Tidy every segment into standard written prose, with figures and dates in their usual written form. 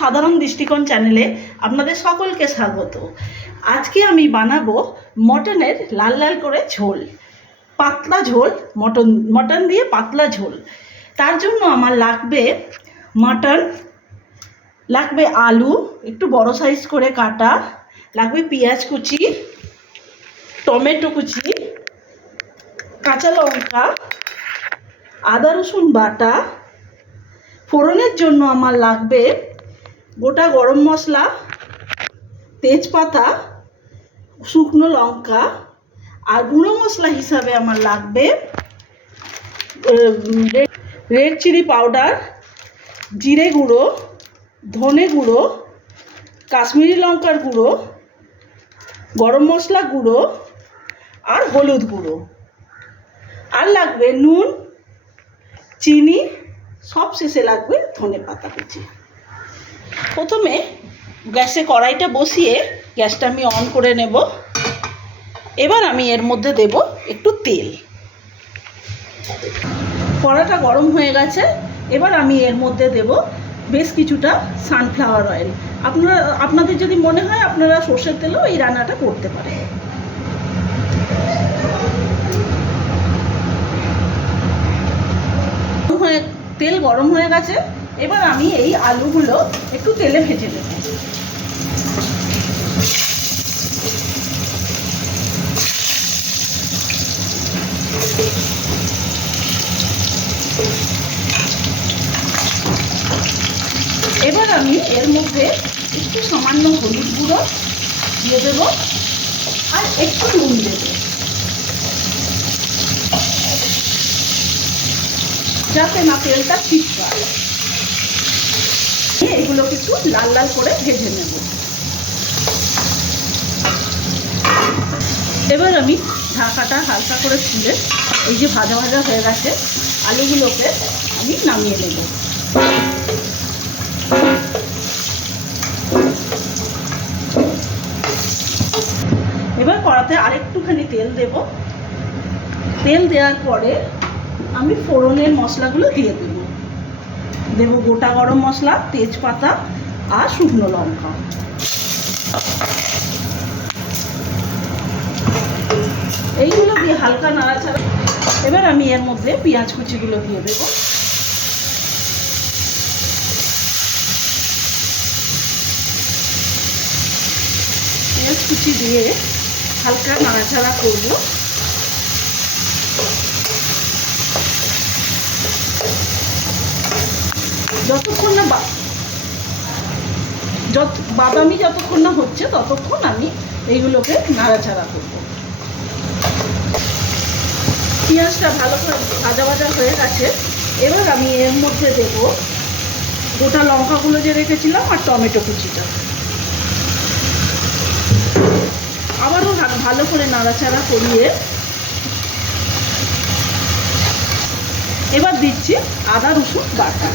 সাধারণ দৃষ্টিকোণ চ্যানেলে আপনাদের সকলকে স্বাগত। আজকে আমি বানাবো মটনের লাল লাল করে ঝোল, পাতলা ঝোল, মটন দিয়ে পাতলা ঝোল। তার জন্য আমার লাগবে মটন, লাগবে আলু একটু বড় সাইজ করে কাটা, লাগবে পেঁয়াজ কুচি, টমেটো কুচি, কাঁচা লঙ্কা, আদা রসুন বাটা। ফোড়নের জন্য আমার লাগবে গোটা গরম মশলা, তেজপাতা, শুকনো লঙ্কা, আর গুঁড়ো মশলা হিসাবে আমার লাগবে রেড চিলি পাউডার, জিরে গুঁড়ো, ধনে গুঁড়ো, কাশ্মীরি লঙ্কার গুঁড়ো, গরম মশলা গুঁড়ো আর হলুদ গুঁড়ো। আর লাগবে নুন, চিনি, সব শেষে লাগবে ধনে পাতা কুচি। প্রথমে গ্যাসে কড়াইটা বসিয়ে গ্যাসটা আমি অন করে নেব। এবার আমি এর মধ্যে দেব একটু তেল। কড়াটা গরম হয়ে গেছে, এবার আমি এর মধ্যে দেব বেশ কিছুটা সানফ্লাওয়ার অয়েল। আপনাদের যদি মনে হয় আপনারা সর্ষের তেলেও এই রান্নাটা করতে পারেন। তেল গরম হয়ে গেছে, এবার আমি এই আলুগুলো একটু তেলে ভেজে নেব। এবার আমি এর মধ্যে একটু সামান্য হলুদ গুঁড়ো দিয়ে দেব আর একটু নুন দেব, যাতে না তেলটা ছিটকায়। এগুলোকে একটু লাল লাল করে ভেজে নেব। এবার আমি ঢাকাটা হালকা করে খুলে এই যে ভাজা ভাজা হয়ে গেছে আলুগুলোকে আমি নামিয়ে নেব। এবার কড়াতে আরেকটুখানি তেল দেব। তেল দেওয়ার পরে আমি ফোড়নের মশলাগুলো দিয়ে দেব গোটা গরম মশলা, তেজপাতা আর শুকনো লঙ্কা। এইগুলো দিয়ে হালকা নাড়াচাড়া। এবার আমি এর মধ্যে পেঁয়াজ কুচিগুলো দিয়ে দেব। পেঁয়াজ কুচি দিয়ে হালকা নাড়াচাড়া করব। যতক্ষণ না বাদামি যতক্ষণ না হচ্ছে ততক্ষণ আমি এইগুলোকে নাড়াচাড়া করব। পেঁয়াজটা ভালো করে ভাজা ভাজা হয়ে গেছে, এবার আমি এর মধ্যে দেব গোটা লঙ্কাগুলো যে রেখেছিলাম আর টমেটো কুচিটা। আবারও ভালো করে নাড়াচাড়া করিয়ে এবার দিচ্ছি আদা রসুন বাটা।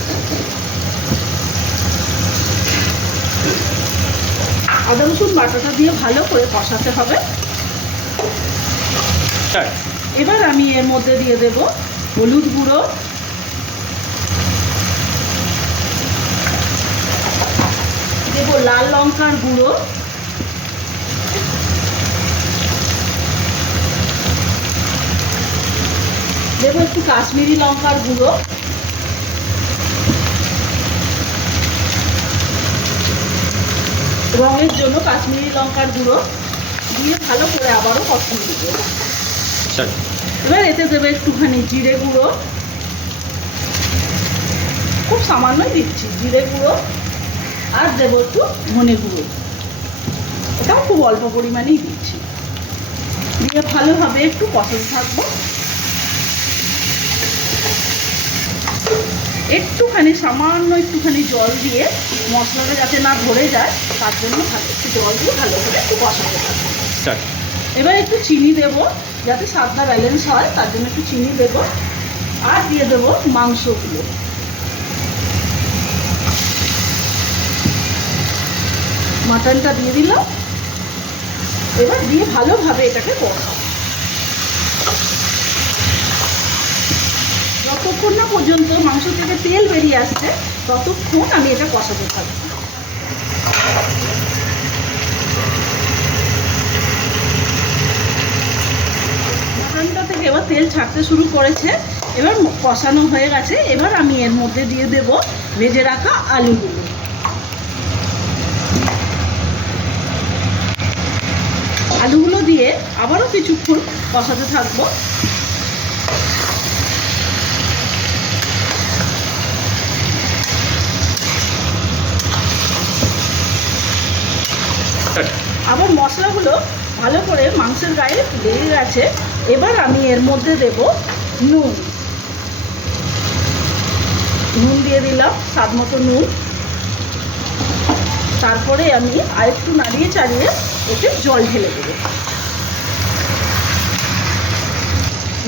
আদা রসুন বাটাটা দিয়ে ভালো করে কষাতে হবে। এবার আমি এর মধ্যে দিয়ে দেব হলুদ গুঁড়ো, দেব লাল লঙ্কার গুঁড়ো, দেব একটু কাশ্মীরি লঙ্কার গুঁড়ো, রঙের জন্য কাশ্মীরি লঙ্কার গুঁড়ো দিয়ে ভালো করে আবারও কষিয়ে দেব। এবার এতে দেবে একটুখানি জিরে গুঁড়ো, খুব সামান্যই দিচ্ছি জিরে গুঁড়ো, আর দেবো একটু ধনে গুঁড়ো, এটাও খুব অল্প পরিমাণেই দিচ্ছি। দিয়ে ভালোভাবে একটু কষাতে থাকবো। সামান্য একটুখানি জল দিয়ে মশলাটা যাতে না ধরে যায় তার জন্য একটু জল দিয়ে ভালো করে একটু কষাতে থাকবো। এবার একটু চিনি দেব, যাতে স্বাদটা ব্যালেন্স হয় তার জন্য একটু চিনি দেব। আর দিয়ে দেবো মাংসগুলো। মাটনটা দিয়ে দিলাম। এবার দিয়ে ভালোভাবে এটাকে কষাবো। যতক্ষণ না পর্যন্ত মাংস থেকে তেল বেরিয়ে আসছে ততক্ষণ আমি এটা কষাতে থাকবো। মটনটা থেকে এবার তেল ছাড়তে শুরু করেছে, এবার কষানো হয়ে গেছে। এবার আমি এর মধ্যে দিয়ে দেব ভেজে রাখা আলুগুলো। আলুগুলো দিয়ে আবারও কিছুক্ষণ কষাতে থাকবো। আবার মশলাগুলো ভালো করে মাংসের গায়ে লেগে গেছে। এবার আমি এর মধ্যে দেব নুন। নুন দিয়ে দিলাম, স্বাদ মতো নুন। তারপরে আমি আরেকটু নাড়িয়ে চাড়িয়ে এতে জল ঢেলে দেব।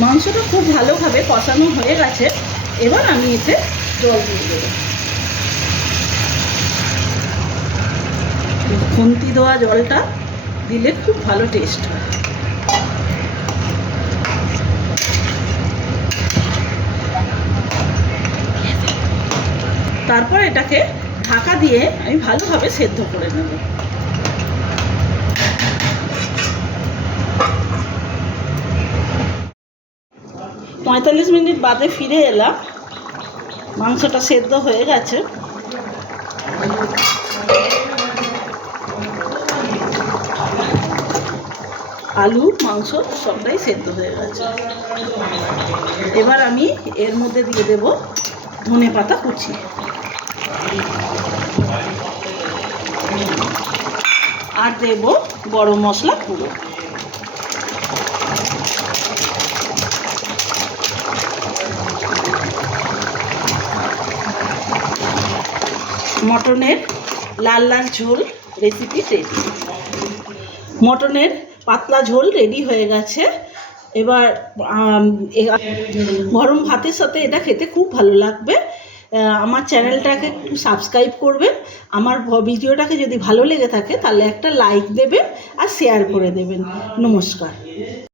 মাংসটা খুব ভালোভাবে কষানো হয়ে গেছে। এবার আমি এতে জল দিয়ে দেব। খুন্তি দেওয়া জলটা দিলে খুব ভালো টেস্ট হয়। তারপর এটাকে ঢাকা দিয়ে আমি ভালোভাবে সেদ্ধ করে নেব। 45 মিনিট বাদে ফিরে এলাম। মাংসটা সেদ্ধ হয়ে গেছে। আলু মাংস সবটাই সেদ্ধ হয়ে গেছে। এবার আমি এর মধ্যে দিয়ে দেব ধনেপাতা কুচি। আর দেব গরম মশলা গুঁড়ো। মটনের লাল লাল ঝোল রেসিপি রেডি। মটনের পাতলা ঝোল রেডি হয়ে গেছে। এবার গরম ভাতের সাথে এটা খেতে খুব ভালো লাগবে। আমার চ্যানেলটাকে একটু সাবস্ক্রাইব করবেন। আমার ভিডিওটাকে যদি ভালো লেগে থাকে তাহলে একটা লাইক দেবেন আর শেয়ার করে দেবেন। নমস্কার।